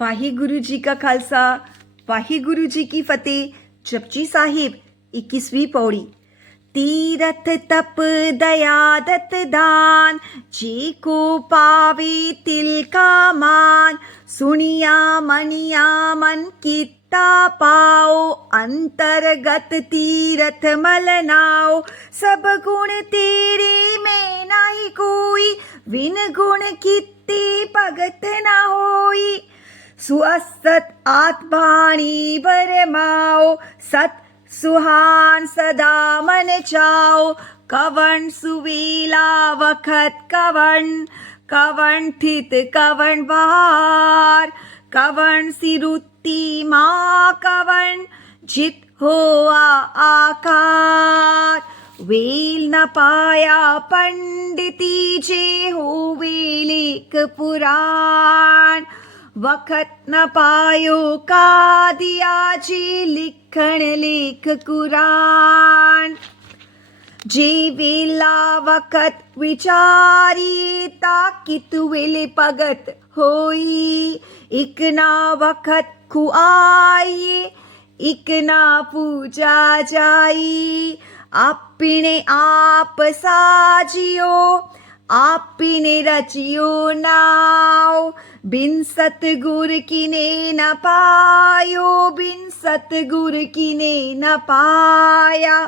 वाहिगुरु जी का खालसा, वाहिगुरु जी की फतेह। जपजी साहिब 21वीं पौड़ी। तीरथ तप दया दत्त दान, जी को पावे तिल का मान। सुनिया मनिया मन कित्ता पाओ, अंतर्गत तीरथ मल नाओ। सब गुण तेरे में नाही कोई, विन गुण कित्ते भगत न होई। सुअसत आत्मानी बरमाओ, सत सुहान सदा मन चाओ। कवन सुवेला वखत कवन, कवन थित कवन बार। कवन सिरुत्ती माँ कवन, जित होआ आकार। वेल न पाया पंडिती जे होवे लेख पुराण। वखत न पायो का दिया जी लिखण लेख कुरान। जे वेला वखत विचारी, ताकित वेले भगत होई। इक ना वखत खुआई, इक ना पूजा जाई। आपने आप साजियो, आपने रचियो नाव। बिन सतगुर किने न पायो, बिन सतगुर किने न पाया।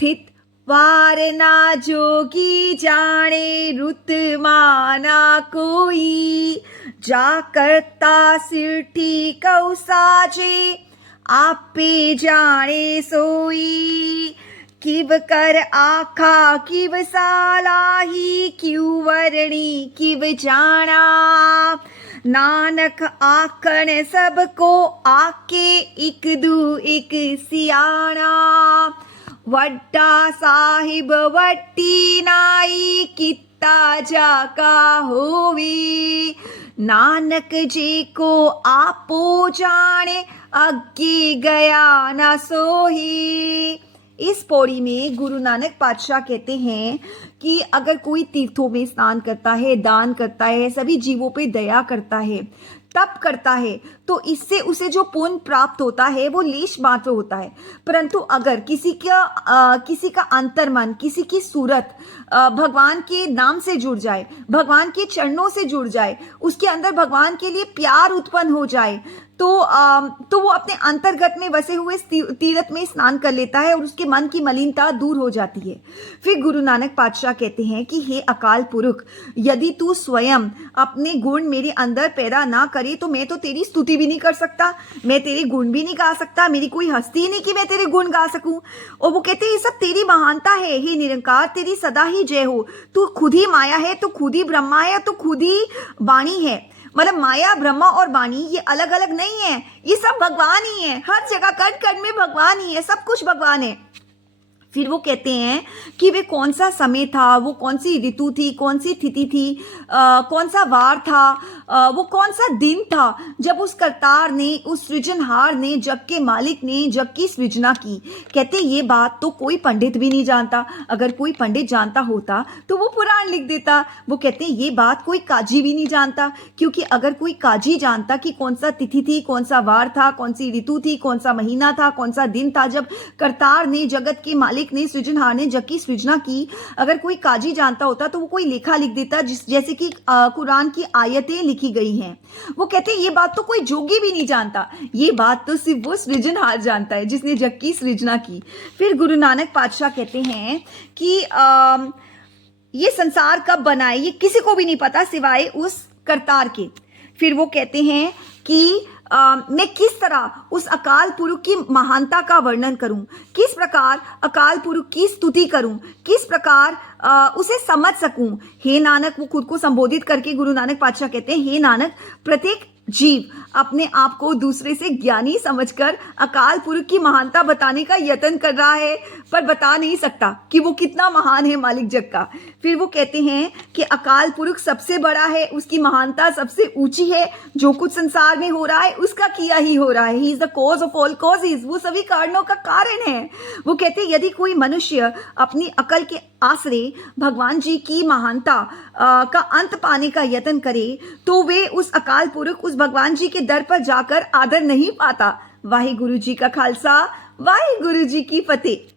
ठित वार ना जोगी जाने, रुत माना कोई। जा करता सिरठी कौ साजे, आपे जाने सोई। किव कर आखा किव सालाही, क्यों वरणी किव जाना। नानक आखन सबको आके, इक दू इक सियाना। वड्डा साहिब वट्टी नाई, कित्ता जाका होवी। नानक जी को आपो जाने, अग्गे गया न सोही। इस पौड़ी में गुरु नानक पातशाह कहते हैं कि अगर कोई तीर्थों में स्नान करता है, दान करता है, सभी जीवों पे दया करता है, तप करता है, तो इससे उसे जो पुण्य प्राप्त होता है वो लेश मात्र होता है। परंतु अगर किसी का अंतर्मन, किसी की सूरत भगवान के नाम से जुड़ जाए, भगवान के चरणों से जुड़ जाए, उसके अंदर भगवान के लिए प्यार उत्पन्न हो जाए, तो वो अपने अंतर्गत में बसे हुए तीर्थ में स्नान कर लेता है और उसके मन की मलिनता दूर हो जाती है। फिर गुरु नानक पातशाह कहते हैं कि हे अकाल पुरुष, यदि तू स्वयं अपने गुण मेरे अंदर पैदा ना करे तो मैं तो तेरी स्तुति भी नहीं कर सकता, मैं तेरे गुण भी नहीं गा सकता, मेरी कोई हस्ती ही नहीं कि मैं तेरे गुण गा सकूं। और वो कहते हैं ये सब तेरी महानता है, हे निरंकार, तेरी सदा ही जय हो। तू खुद ही माया है, तू खुद ही ब्रह्मा है, तू खुद ही वाणी है। मतलब माया, ब्रह्मा और वाणी ये अलग अलग नहीं है, ये सब भगवान ही है। हर जगह कण कण में भगवान ही है, सब कुछ भगवान है। फिर वो कहते हैं कि वे कौन सा समय था, वो कौन सी ऋतु थी, कौन सी तिथि थी, कौन सा वार था, वो कौन सा दिन था जब उस करतार ने, उस सृजनहार ने, जग के मालिक ने जग की सृजना की। कहते ये बात तो कोई पंडित भी नहीं जानता, अगर कोई पंडित जानता होता तो वो पुराण लिख देता। वो कहते हैं ये बात कोई काजी भी नहीं जानता, क्योंकि अगर कोई काजी जानता कि कौन सा तिथि थी, कौन सा वार था, कौन सी ऋतु थी, कौन सा महीना था, कौन सा दिन था जब करतार ने, जगत के मालिक ने, सृजनहार ने जग की सृजना की, अगर कोई काजी जानता होता तो वो कोई लेखा लिख देता, जैसे कि कुरान की आयतें लिखी गई हैं। वो कहते हैं ये बात तो कोई जोगी भी नहीं जानता, ये बात तो सिर्फ वो सृजनहार जानता है जिसने जग की सृजना की। फिर गुरु नानक पातशाह कहते हैं कि ये संसार कब बना है ये किसी को भी नहीं पता सिवाय उस करतार के। फिर वो कहते हैं कि मैं किस तरह उस अकाल पुरुष की महानता का वर्णन करूं, किस प्रकार अकाल पुरुष की स्तुति करूं, किस प्रकार उसे समझ सकूं। हे नानक, वो खुद को संबोधित करके गुरु नानक पातशाह कहते हैं, हे नानक, प्रत्येक जीव अपने आप को दूसरे से ज्ञानी समझकर अकाल पुरुष की महानता बताने का यत्न कर रहा है, पर बता नहीं सकता कि वो कितना महान है मालिक जग का। फिर वो कहते हैं कि अकाल पुरुष सबसे बड़ा है, उसकी महानता सबसे ऊंची है, जो कुछ संसार में हो रहा है उसका किया ही हो रहा है। He is the cause of all causes, वो सभी कारणों का कारण है। वो कहते हैं यदि कोई मनुष्य अपनी अकल के आश्रय भगवान जी की महानता का अंत पाने का यत्न करे तो वे उस अकाल पुरुष, उस भगवान जी के दर पर जाकर आदर नहीं पाता। वाहिगुरु जी का खालसा, वाहिगुरु जी की फतेह।